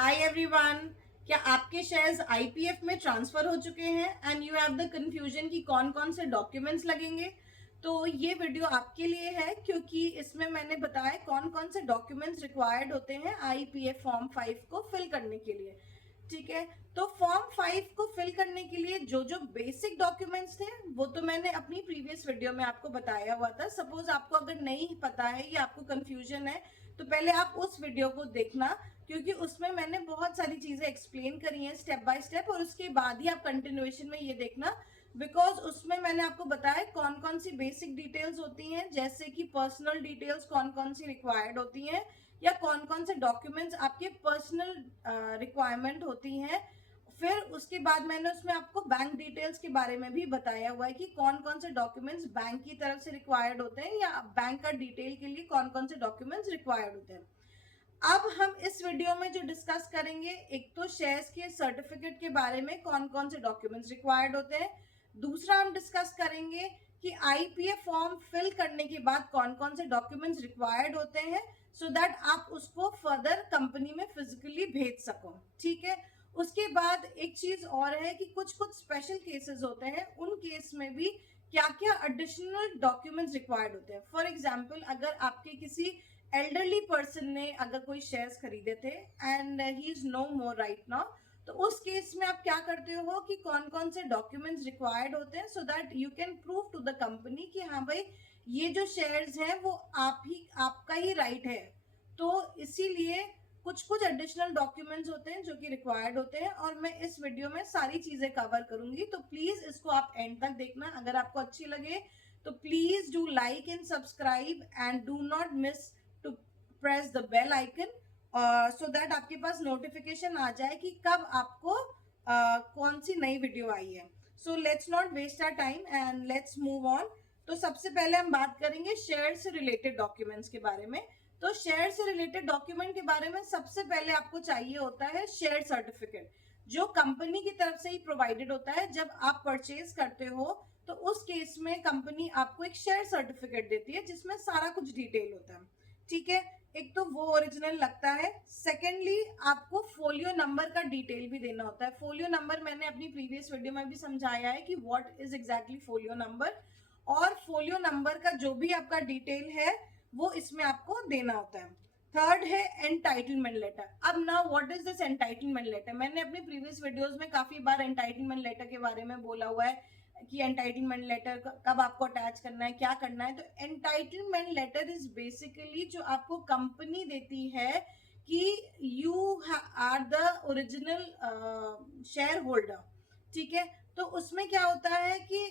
Hi everyone. क्या आपके shares IPF में ट्रांसफर हो चुके हैं and you have the confusion कि कौन कौन से डॉक्यूमेंट्स लगेंगे? तो ये वीडियो आपके लिए है क्योंकि इसमें मैंने बताया कौन कौन से डॉक्यूमेंट्स रिक्वायर्ड होते हैं आईपीएफ फॉर्म 5 को फिल करने के लिए। ठीक है, तो फॉर्म 5 को फिल करने के लिए जो जो बेसिक डॉक्यूमेंट्स थे वो तो मैंने अपनी प्रीवियस वीडियो में आपको बताया हुआ था। सपोज आपको अगर नहीं पता है या आपको कंफ्यूजन है तो पहले आप उस वीडियो को देखना, क्योंकि उसमें मैंने बहुत सारी चीजें एक्सप्लेन करी हैं स्टेप बाय स्टेप, और उसके बाद ही आप कंटिन्यूएशन में ये देखना, बिकॉज उसमें मैंने आपको बताया कौन कौन सी बेसिक डिटेल्स होती हैं, जैसे कि पर्सनल डिटेल्स कौन कौन सी रिक्वायर्ड होती हैं या कौन कौन से डॉक्यूमेंट्स आपके पर्सनल रिक्वायरमेंट होती हैं। फिर उसके बाद मैंने उसमें आपको बैंक डिटेल्स के बारे में भी बताया हुआ है कि कौन कौन से डॉक्यूमेंट्स बैंक की तरफ से रिक्वायर्ड होते हैं या बैंक का डिटेल के लिए कौन कौन से डॉक्यूमेंट्स रिक्वायर्ड होते हैं। अब हम इस वीडियो में जो डिस्कस करेंगे, एक तो शेयर्स के सर्टिफिकेट के बारे में कौन कौन से डॉक्यूमेंट्स रिक्वायर्ड होते हैं। दूसरा हम डिस्कस करेंगे कि आईपीएफ फॉर्म फिल करने के बाद कौन कौन से डॉक्यूमेंट्स रिक्वायर्ड होते हैं सो दैट आप उसको फर्दर कंपनी में फिजिकली भेज सको। ठीक है, उसके बाद एक चीज और है कि कुछ कुछ स्पेशल केसेस होते हैं, उन केस में भी क्या क्या एडिशनल डॉक्यूमेंट्स रिक्वायर्ड होते हैं। फॉर एग्जाम्पल, अगर आपके किसी एल्डरली पर्सन ने अगर कोई शेयर्स खरीदे थे and he is no more right now, तो उस केस में आप क्या करते हो कि कौन कौन से डॉक्यूमेंट्स रिक्वायर्ड होते हैं so that you can prove to the company कि हाँ भाई ये जो शेयर्स हैं वो आपका ही राइट है। तो इसीलिए कुछ कुछ एडिशनल डॉक्यूमेंट्स होते हैं जो कि रिक्वायर्ड होते हैं, और मैं इस वीडियो में सारी चीजें कवर करूंगी, तो प्लीज इसको आप एंड तक देखना। अगर आपको अच्छी लगे तो please do like and subscribe and do not miss to press the bell icon, so that आपके पास नोटिफिकेशन आ जाए कि कब आपको कौन सी नई वीडियो आई है। So let's not waste our time and let's move on. तो सबसे पहले हम बात करेंगे शेयर से रिलेटेड डॉक्यूमेंट्स के बारे में। तो शेयर से रिलेटेड डॉक्यूमेंट के बारे में सबसे पहले आपको चाहिए होता है शेयर सर्टिफिकेट, जो कंपनी की तरफ से ही प्रोवाइडेड होता है। जब आप परचेज करते हो तो उस केस में कंपनी आपको एक शेयर सर्टिफिकेट देती है जिसमें सारा कुछ डिटेल होता है। ठीक है, एक तो वो ओरिजिनल लगता है। सेकेंडली, आपको फोलियो नंबर का डिटेल भी देना होता है। फोलियो नंबर मैंने अपनी प्रीवियस वीडियो में भी समझाया है कि what is exactly folio number, और फोलियो नंबर का जो भी आपका डिटेल है वो इसमें आपको देना होता है। थर्ड है एंटाइटलमेंट लेटर। अब ना what is this entitlement letter, मैंने अपने प्रीवियस वीडियोस में काफी बार एंटाइटलमेंट लेटर के बारे में बोला हुआ है कि एंटाइटलमेंट लेटर कब आपको अटैच करना है, क्या करना है। तो एंटाइटलमेंट लेटर इज बेसिकली जो आपको कंपनी देती है कि you are the original shareholder. ठीक है, तो उसमें क्या होता है कि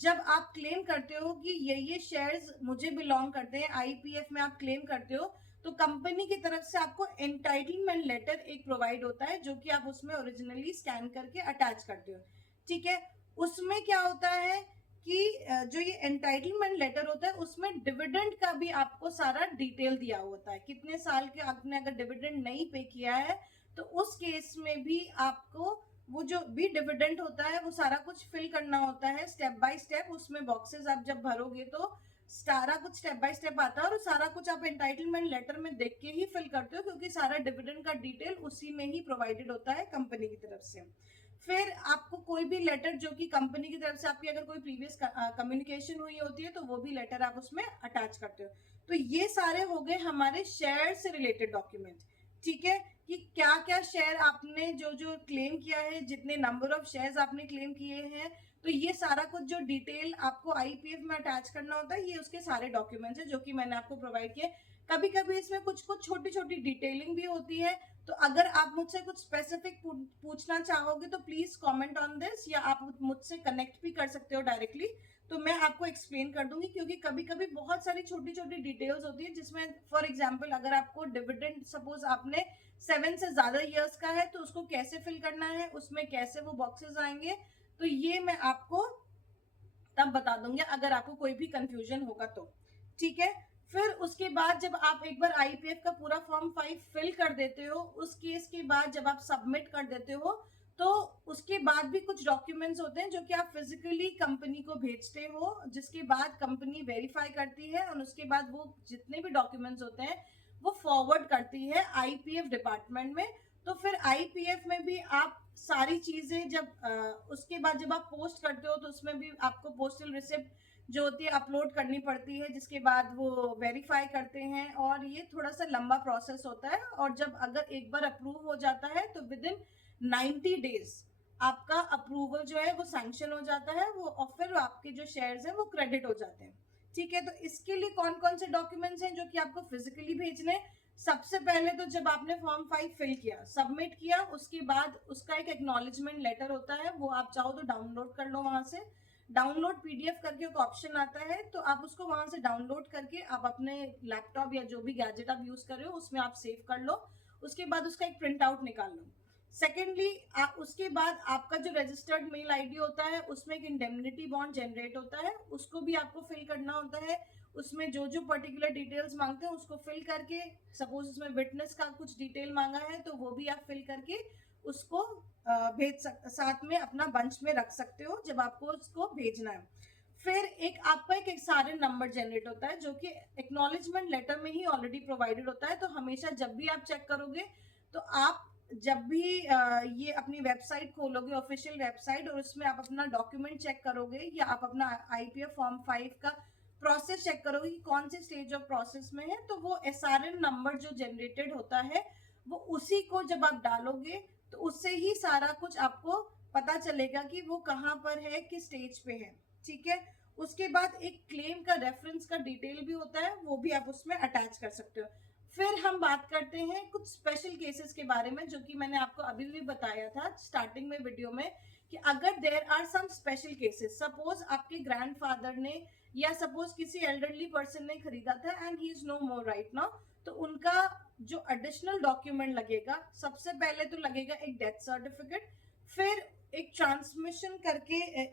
जब आप क्लेम करते हो कि ये शेयर्स मुझे बिलोंग करते हैं, आईपीएफ में आप क्लेम करते हो, तो कंपनी की तरफ से आपको एंटाइटलमेंट लेटर एक प्रोवाइड होता है जो कि आप उसमें ओरिजिनली स्कैन करके अटैच करते हो। ठीक है, उसमें क्या होता है कि जो ये एंटाइटलमेंट लेटर होता है उसमें डिविडेंड का भी आपको सारा डिटेल दिया होता है। कितने साल के आपने अगर डिविडेंड नहीं पे किया है तो उस केस में भी आपको वो जो भी डिविडेंड होता है वो सारा कुछ फिल करना होता है स्टेप बाय स्टेप। उसमें बॉक्सेस आप जब भरोगे तो सारा कुछ स्टेप बाय स्टेप आता है, और सारा कुछ आप एंटाइटलमेंट लेटर में देख के ही फिल करते हो क्योंकि सारा डिविडेंड का डिटेल उसी में ही प्रोवाइडेड होता है कंपनी की तरफ से। फिर आपको कोई भी लेटर जो कि कंपनी की तरफ से आपकी अगर कोई प्रीवियस कम्युनिकेशन हुई होती है तो वो भी लेटर आप उसमें अटैच करते हो। तो ये सारे हो गए हमारे शेयर से रिलेटेड डॉक्यूमेंट। ठीक है, कि क्या क्या शेयर आपने जो जो क्लेम किया है, जितने नंबर ऑफ शेयर्स आपने क्लेम किए हैं, तो ये सारा कुछ जो डिटेल आपको आईपीएफ में अटैच करना होता है, ये उसके सारे डॉक्यूमेंट्स है जो कि मैंने आपको प्रोवाइड किए। कभी कभी इसमें कुछ कुछ छोटी छोटी डिटेलिंग भी होती है, तो अगर आप मुझसे कुछ स्पेसिफिक पूछना चाहोगे तो प्लीज कमेंट ऑन दिस, या आप मुझसे कनेक्ट भी कर सकते हो डायरेक्टली, तो मैं आपको एक्सप्लेन कर दूंगी। क्योंकि कभी कभी बहुत सारी छोटी छोटी डिटेल्स होती है जिसमें फॉर एग्जांपल अगर आपको डिविडेंड सपोज आपने 7 से ज्यादा इयर्स का है तो उसको कैसे फिल करना है, उसमें कैसे वो बॉक्सेस आएंगे, तो ये मैं आपको तब बता दूंगी अगर आपको कोई भी कंफ्यूजन होगा तो। ठीक है, फिर उसके बाद जब आप एक बार आईपीएफ का पूरा फॉर्म 5 फिल कर देते हो, उस केस के बाद जब आप सबमिट कर देते हो तो उसके बाद भी कुछ डॉक्यूमेंट्स होते हैं जो कि आप फिजिकली कंपनी को भेजते हो, जिसके बाद कंपनी वेरीफाई करती है, और उसके बाद वो जितने भी डॉक्यूमेंट्स होते हैं वो फॉरवर्ड करती है आईपीएफ डिपार्टमेंट में। तो फिर आईपीएफ में भी आप सारी चीजें जब उसके बाद जब आप पोस्ट करते हो तो उसमें भी आपको पोस्टल रिसिप्ट जो होती है अपलोड करनी पड़ती है, जिसके बाद वो वेरीफाई करते हैं, और ये थोड़ा सा लंबा प्रोसेस होता है। और जब अगर एक बार अप्रूव हो जाता है तो विद इन 90 डेज आपका अप्रूवल जो है वो सैंक्शन हो जाता है, वो और फिर आपके जो शेयर्स हैं वो क्रेडिट हो जाते हैं। ठीक है, तो इसके लिए कौन कौन से डॉक्यूमेंट्स हैं जो कि आपको फिजिकली भेजने हैं? सबसे पहले तो जब आपने फॉर्म 5 फिल किया, सबमिट किया, उसके बाद उसका एक एक्नॉलेजमेंट लेटर होता है, वो आप चाहो तो डाउनलोड कर लो वहां से। डाउनलोड पीडीएफ करके एक ऑप्शन आता है, तो आप उसको वहां से डाउनलोड करके आप अपने लैपटॉप या जो भी गैजेट आप यूज कर रहे हो उसमें आप सेव कर लो। उसके बाद उसका एक प्रिंट आउट निकाल लो। सेकेंडली, उसके बाद आपका जो रजिस्टर्ड मेल आईडी होता है उसमें एक इंडेमनिटी बॉन्ड जनरेट होता है, उसको भी आपको फिल करना होता है। उसमें जो जो पर्टिकुलर डिटेल्स मांगते हैं उसको फिल करके, सपोज उसमें विटनेस का कुछ डिटेल मांगा है तो वो भी आप फिल करके उसको साथ में अपना बंच में रख सकते हो जब आपको उसको भेजना है। फिर एक आपका एक एक्सआरएन नंबर जनरेट होता है जो कि एक्नॉलेजमेंट लेटर में ही ऑलरेडी प्रोवाइडेड होता है। तो हमेशा जब भी आप चेक करोगे तो आप जब भी ये अपनी वेबसाइट खोलोगे, ऑफिशियल वेबसाइट, और उसमें आप अपना डॉक्यूमेंट चेक करोगे या आप अपना आईपीएफ फॉर्म 5 का प्रोसेस चेक करोगे कि कौन से स्टेज ऑफ प्रोसेस में है, तो वो एसआरएन नंबर जो जनरेटेड होता है वो उसी को जब आप डालोगे तो उससे ही सारा कुछ आपको पता चलेगा कि वो कहाँ पर है, किस स्टेज पे है। ठीक है, उसके बाद एक क्लेम का रेफरेंस का डिटेल भी होता है, वो भी आप उसमें अटैच कर सकते हो। फिर हम बात करते हैं कुछ स्पेशल केसेस के बारे में, जो कि मैंने आपको अभी भी बताया था स्टार्टिंग में वीडियो में, कि अगर there are some special cases, suppose आपके ग्रैंडफादर ने या सपोज किसी एल्डरली पर्सन ने खरीदा था and he is no more right now, तो उनका जो एडिशनल डॉक्यूमेंट लगेगा, सबसे पहले तो लगेगा एक डेथ सर्टिफिकेट, फिर एक ट्रांसमिशन करके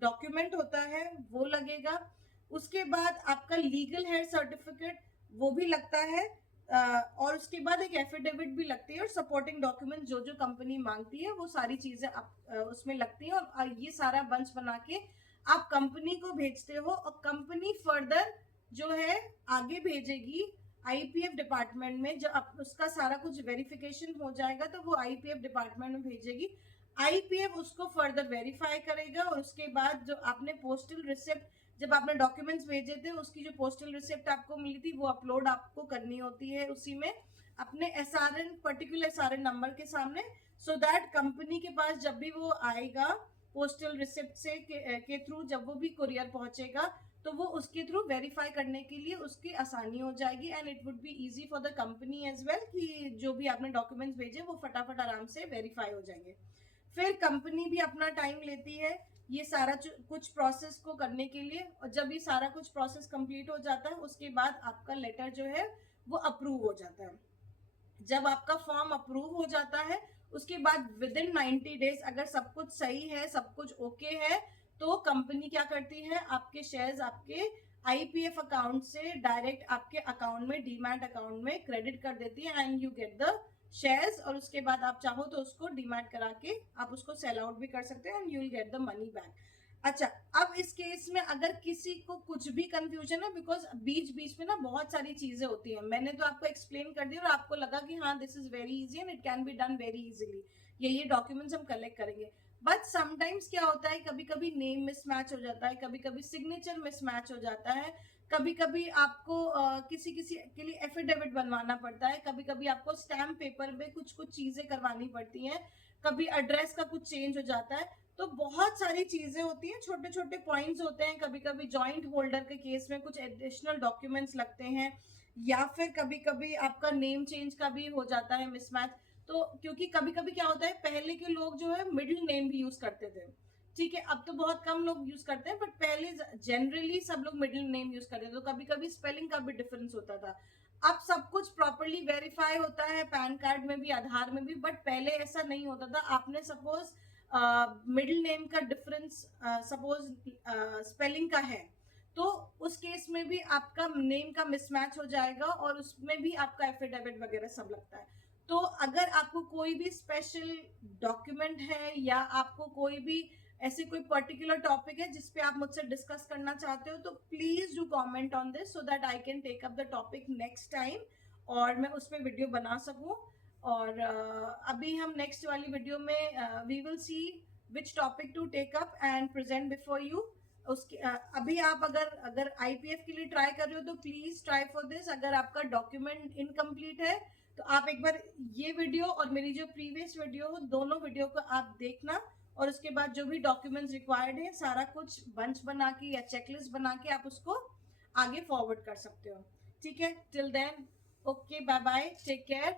डॉक्यूमेंट होता है वो लगेगा, उसके बाद आपका लीगल हेयर सर्टिफिकेट वो भी लगता है, और उसके बाद एक एफिडेविट भी लगती है, और सपोर्टिंग डॉक्यूमेंट जो जो कंपनी मांगती है वो सारी चीजें उसमें लगती हैं। और ये सारा बंच बना के आप कंपनी को भेजते हो, और कंपनी फर्दर जो है आगे भेजेगी आईपीएफ डिपार्टमेंट में। जब उसका सारा कुछ वेरिफिकेशन हो जाएगा तो वो आईपीएफ डिपार्टमेंट में भेजेगी, आईपीएफ उसको फर्दर वेरीफाई करेगा, और उसके बाद जो आपने पोस्टल रिसिप्ट जब आपने डॉक्यूमेंट्स भेजे थे उसकी जो पोस्टल रिसिप्ट आपको मिली थी वो अपलोड आपको करनी होती है उसी में अपने एसआरएन, पर्टिकुलर एसआरएन नंबर के सामने, सो दैट कंपनी के पास जब भी वो आएगा पोस्टल रिसिप्ट से के थ्रू, जब वो भी कुरियर पहुंचेगा तो वो उसके थ्रू वेरीफाई करने के लिए उसकी आसानी हो जाएगी, and it would be easy for the company as well कि जो भी आपने डॉक्यूमेंट्स भेजे वो फटाफट आराम से वेरीफाई हो जाएंगे। फिर कंपनी भी अपना टाइम लेती है ये सारा कुछ प्रोसेस को करने के लिए, और जब ये सारा कुछ प्रोसेस कंप्लीट हो जाता है उसके बाद आपका लेटर जो है वो अप्रूव हो जाता है। जब आपका फॉर्म अप्रूव हो जाता है उसके बाद विद इन 90 डेज अगर सब कुछ सही है, सब कुछ ओके है, तो कंपनी क्या करती है, आपके शेयर्स आपके आईपीएफ अकाउंट से डायरेक्ट आपके अकाउंट में, डीमैट अकाउंट में क्रेडिट कर देती है, and you get the shares. और उसके बाद आप चाहो तो उसको डीमैट करा के आप उसको सेल आउट भी कर सकते हैं, and you will get the money back. अच्छा, अब इस केस में अगर किसी को कुछ भी कंफ्यूजन है, बिकॉज बीच बीच में ना बहुत सारी चीजें होती हैं, मैंने तो आपको एक्सप्लेन कर दिया और आपको लगा कि हाँ this is very easy and it can be done very easily, ये डॉक्यूमेंट्स हम कलेक्ट करेंगे। बट समटाइम्स क्या होता है, कभी कभी नेम मिसमैच हो जाता है, कभी कभी सिग्नेचर मिसमैच हो जाता है, कभी कभी आपको किसी किसी के लिए एफिडेविट बनवाना पड़ता है, कभी कभी आपको स्टैम्प पेपर में कुछ कुछ चीजें करवानी पड़ती हैं, कभी एड्रेस का कुछ चेंज हो जाता है, तो बहुत सारी चीजें होती हैं, छोटे छोटे पॉइंट्स होते हैं, कभी कभी जॉइंट होल्डर के केस में कुछ एडिशनल डॉक्यूमेंट्स लगते हैं, या फिर कभी कभी आपका नेम चेंज का भी हो जाता है मिसमैच। तो क्योंकि कभी कभी क्या होता है, पहले के लोग जो है मिडिल नेम भी यूज करते थे, ठीक है, अब तो बहुत कम लोग यूज करते हैं, बट पहले जनरली सब लोग मिडिल नेम यूज करते थे, तो कभी कभी स्पेलिंग का भी डिफरेंस होता था। अब सब कुछ प्रॉपरली वेरीफाई होता है पैन कार्ड में भी, आधार में भी, बट पहले ऐसा नहीं होता था। आपने सपोज मिडिल नेम का डिफरेंस सपोज स्पेलिंग का है, तो उस केस में भी आपका नेम का मिसमैच हो जाएगा और उसमें भी आपका एफिडेविट वगैरह सब लगता है। तो अगर आपको कोई भी स्पेशल डॉक्यूमेंट है या आपको कोई भी ऐसे कोई पर्टिकुलर टॉपिक है जिस पे आप मुझसे डिस्कस करना चाहते हो, तो please do comment on this so that I can take up the topic next time और मैं उस पर वीडियो बना सकूं। और अभी हम नेक्स्ट वाली वीडियो में we will see which topic to take up and present before you. उसके अभी आप अगर अगर आईपीएफ के लिए ट्राई कर रहे हो तो प्लीज ट्राई फॉर दिस। अगर आपका डॉक्यूमेंट इनकम्प्लीट है तो आप एक बार ये वीडियो और मेरी जो प्रीवियस वीडियो हो, दोनों वीडियो को आप देखना और उसके बाद जो भी डॉक्यूमेंट्स रिक्वायर्ड है सारा कुछ बंच बना के या चेकलिस्ट बना के आप उसको आगे फॉरवर्ड कर सकते हो। ठीक है, till then okay, bye bye, take care.